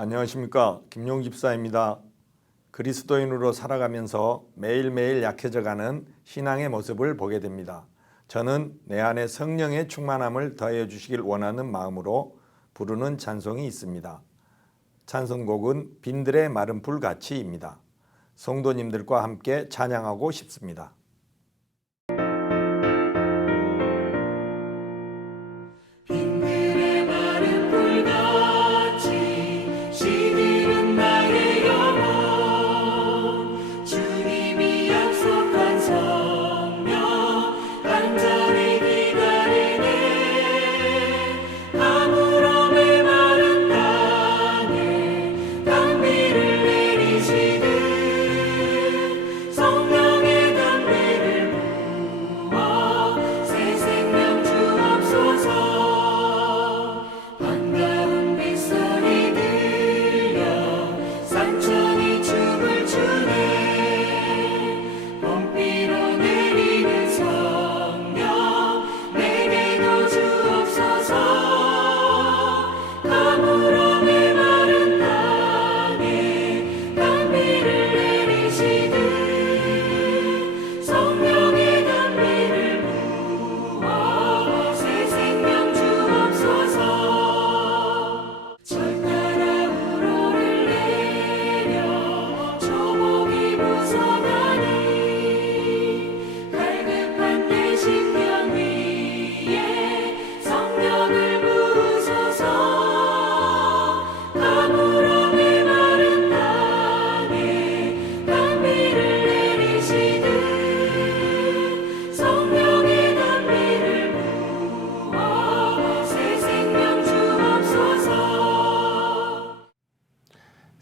안녕하십니까, 김용 집사입니다. 그리스도인으로 살아가면서 매일매일 약해져가는 신앙의 모습을 보게 됩니다. 저는 내 안에 성령의 충만함을 더해 주시길 원하는 마음으로 부르는 찬송이 있습니다. 찬송곡은 빈들의 마른 불같이입니다. 성도님들과 함께 찬양하고 싶습니다.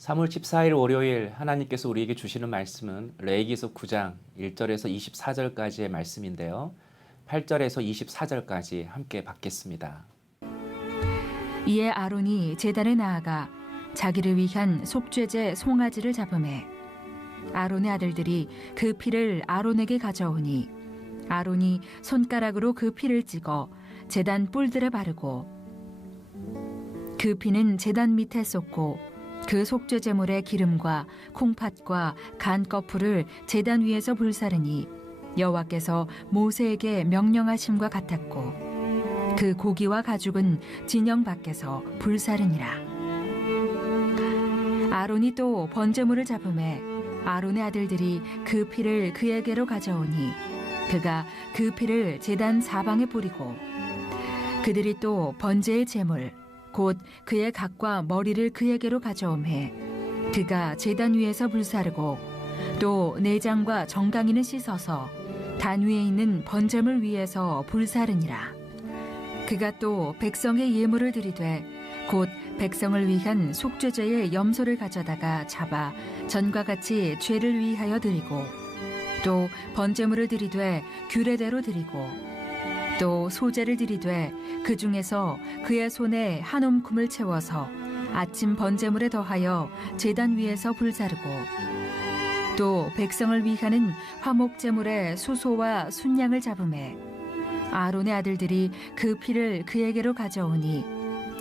(3월 14일) 월요일 하나님께서 우리에게 주시는 말씀은 레위기서 9장 1절에서 24절까지의 말씀인데요. 8절에서 24절까지 함께 받겠습니다. 이에 아론이 제단에 나아가 자기를 위한 속죄제 송아지를 잡으매 아론의 아들들이 그 피를 아론에게 가져오니 아론이 손가락으로 그 피를 찍어 제단 뿔들에 바르고 그 피는 제단 밑에 쏟고 그 속죄제물의 기름과 콩팥과 간 거풀을 제단 위에서 불사르니 여호와께서 모세에게 명령하심과 같았고 그 고기와 가죽은 진영 밖에서 불사르니라. 아론이 또 번제물을 잡으매 아론의 아들들이 그 피를 그에게로 가져오니 그가 그 피를 제단 사방에 뿌리고 그들이 또 번제의 제물 곧 그의 각과 머리를 그에게로 가져오매 그가 제단 위에서 불사르고 또 내장과 정강이는 씻어서 단 위에 있는 번제물 위에서 불사르니라. 그가 또 백성의 예물을 드리되 곧 백성을 위한 속죄제의 염소를 가져다가 잡아 전과 같이 죄를 위하여 드리고 또 번제물을 드리되 규례대로 드리고 또 소제를 드리되 그 중에서 그의 손에 한 움큼을 채워서 아침 번제물에 더하여 제단 위에서 불사르고 또 백성을 위하는 화목제물의 수소와 순양을 잡으매 아론의 아들들이 그 피를 그에게로 가져오니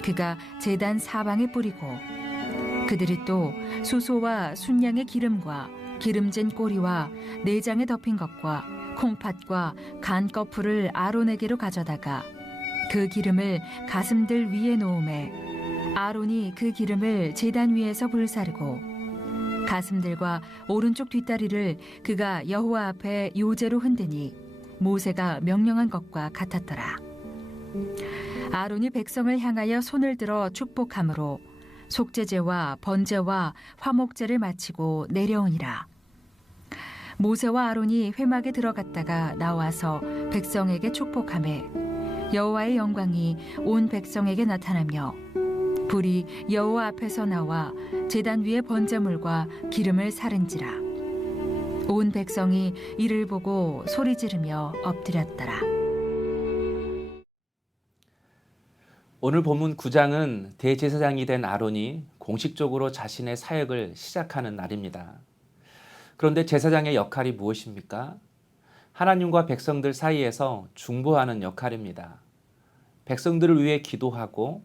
그가 제단 사방에 뿌리고 그들이 또 수소와 순양의 기름과 기름진 꼬리와 내장에 덮인 것과 콩팥과 간 거풀을 아론에게로 가져다가 그 기름을 가슴들 위에 놓으매 아론이 그 기름을 제단 위에서 불사르고 가슴들과 오른쪽 뒷다리를 그가 여호와 앞에 요제로 흔드니 모세가 명령한 것과 같았더라. 아론이 백성을 향하여 손을 들어 축복함으로 속죄제와 번제와 화목제를 마치고 내려오니라. 모세와 아론이 회막에 들어갔다가 나와서 백성에게 축복하매 여호와의 영광이 온 백성에게 나타나며 불이 여호와 앞에서 나와 제단 위에 번제물과 기름을 사른지라. 온 백성이 이를 보고 소리 지르며 엎드렸더라. 오늘 본문 9장은 대제사장이 된 아론이 공식적으로 자신의 사역을 시작하는 날입니다. 그런데 제사장의 역할이 무엇입니까? 하나님과 백성들 사이에서 중보하는 역할입니다. 백성들을 위해 기도하고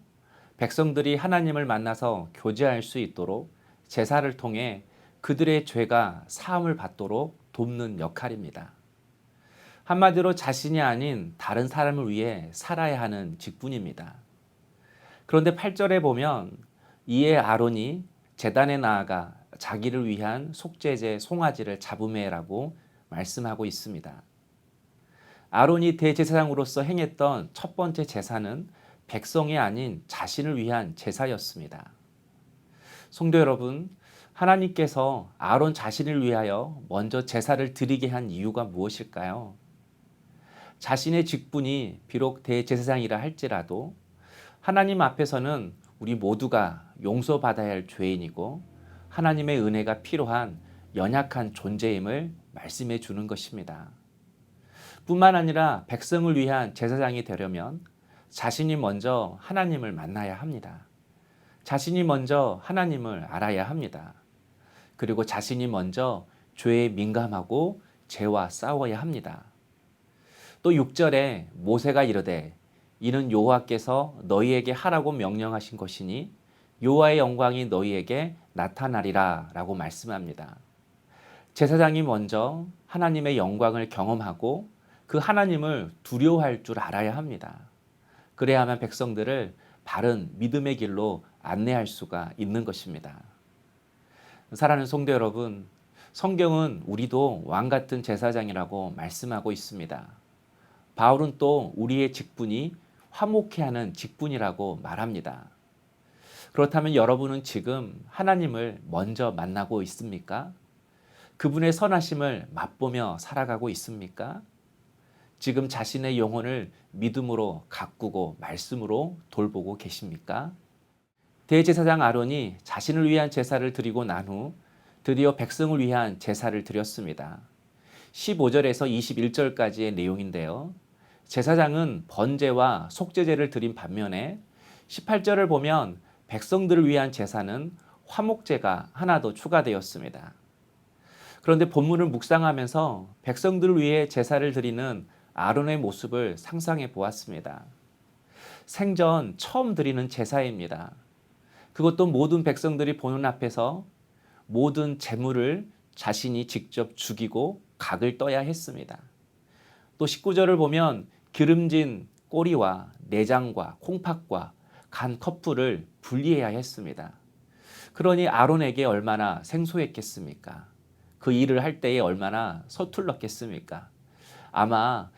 백성들이 하나님을 만나서 교제할 수 있도록 제사를 통해 그들의 죄가 사함을 받도록 돕는 역할입니다. 한마디로 자신이 아닌 다른 사람을 위해 살아야 하는 직분입니다. 그런데 8절에 보면 이에 아론이 제단에 나아가 자기를 위한 속죄제 송아지를 잡으매라고 말씀하고 있습니다. 아론이 대제사장으로서 행했던 첫 번째 제사는 백성이 아닌 자신을 위한 제사였습니다. 성도 여러분, 하나님께서 아론 자신을 위하여 먼저 제사를 드리게 한 이유가 무엇일까요? 자신의 직분이 비록 대제사장이라 할지라도 하나님 앞에서는 우리 모두가 용서받아야 할 죄인이고 하나님의 은혜가 필요한 연약한 존재임을 말씀해 주는 것입니다. 뿐만 아니라 백성을 위한 제사장이 되려면 자신이 먼저 하나님을 만나야 합니다. 자신이 먼저 하나님을 알아야 합니다. 그리고 자신이 먼저 죄에 민감하고 죄와 싸워야 합니다. 또 6절에 모세가 이르되 이는 여호와께서 너희에게 하라고 명령하신 것이니 여호와의 영광이 너희에게 나타나리라 라고 말씀합니다. 제사장이 먼저 하나님의 영광을 경험하고 그 하나님을 두려워할 줄 알아야 합니다. 그래야만 백성들을 바른 믿음의 길로 안내할 수가 있는 것입니다. 사랑하는 성도 여러분, 성경은 우리도 왕 같은 제사장이라고 말씀하고 있습니다. 바울은 또 우리의 직분이 화목케 하는 직분이라고 말합니다. 그렇다면 여러분은 지금 하나님을 먼저 만나고 있습니까? 그분의 선하심을 맛보며 살아가고 있습니까? 지금 자신의 영혼을 믿음으로 가꾸고 말씀으로 돌보고 계십니까? 대제사장 아론이 자신을 위한 제사를 드리고 난 후 드디어 백성을 위한 제사를 드렸습니다. 15절에서 21절까지의 내용인데요. 제사장은 번제와 속죄제를 드린 반면에 18절을 보면 백성들을 위한 제사는 화목제가 하나 더 추가되었습니다. 그런데 본문을 묵상하면서 백성들을 위해 제사를 드리는 아론의 모습을 상상해 보았습니다. 생전 처음 드리는 제사입니다. 그것도 모든 백성들이 보는 앞에서 모든 제물을 자신이 직접 죽이고 각을 떠야 했습니다. 또 19절을 보면 기름진 꼬리와 내장과 콩팥과 간 커플을 분리해야 했습니다. 그러니 아론에게 얼마나 생소했겠습니까? 그 일을 할 때에 얼마나 서툴렀겠습니까? 아마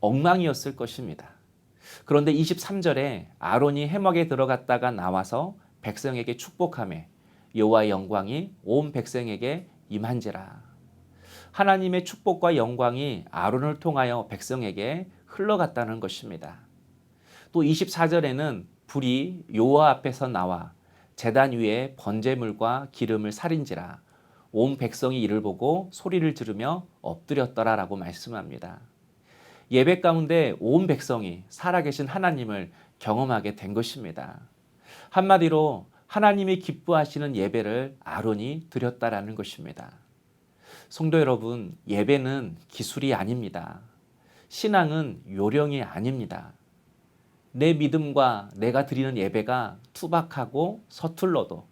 엉망이었을 것입니다. 그런데 23절에 아론이 회막에 들어갔다가 나와서 백성에게 축복하며 여호와의 영광이 온 백성에게 임한지라. 하나님의 축복과 영광이 아론을 통하여 백성에게 흘러갔다는 것입니다. 또 24절에는 불이 여호와 앞에서 나와 제단 위에 번제물과 기름을 살인지라 온 백성이 이를 보고 소리를 지르며 엎드렸더라라고 말씀합니다. 예배 가운데 온 백성이 살아계신 하나님을 경험하게 된 것입니다. 한마디로 하나님이 기뻐하시는 예배를 아론이 드렸다라는 것입니다. 성도 여러분, 예배는 기술이 아닙니다. 신앙은 요령이 아닙니다. 내 믿음과 내가 드리는 예배가 투박하고 서툴러도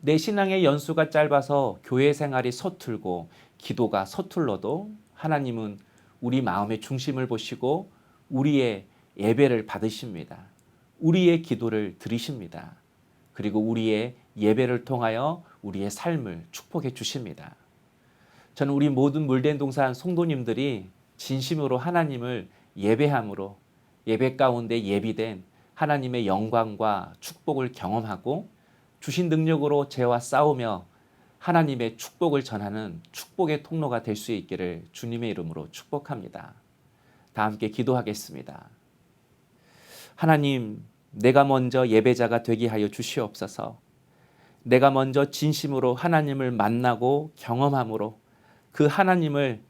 내 신앙의 연수가 짧아서 교회 생활이 서툴고 기도가 서툴러도 하나님은 우리 마음의 중심을 보시고 우리의 예배를 받으십니다. 우리의 기도를 들으십니다. 그리고 우리의 예배를 통하여 우리의 삶을 축복해 주십니다. 저는 우리 모든 물된 동산 성도님들이 진심으로 하나님을 예배함으로 예배 가운데 예비된 하나님의 영광과 축복을 경험하고 주신 능력으로 죄와 싸우며 하나님의 축복을 전하는 축복의 통로가 될 수 있기를 주님의 이름으로 축복합니다. 다 함께 기도하겠습니다. 하나님, 내가 먼저 예배자가 되게 하여 주시옵소서. 내가 먼저 진심으로 하나님을 만나고 경험함으로 그 하나님을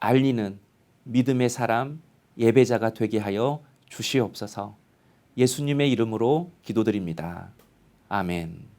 알리는 믿음의 사람, 예배자가 되게 하여 주시옵소서. 예수님의 이름으로 기도드립니다. 아멘.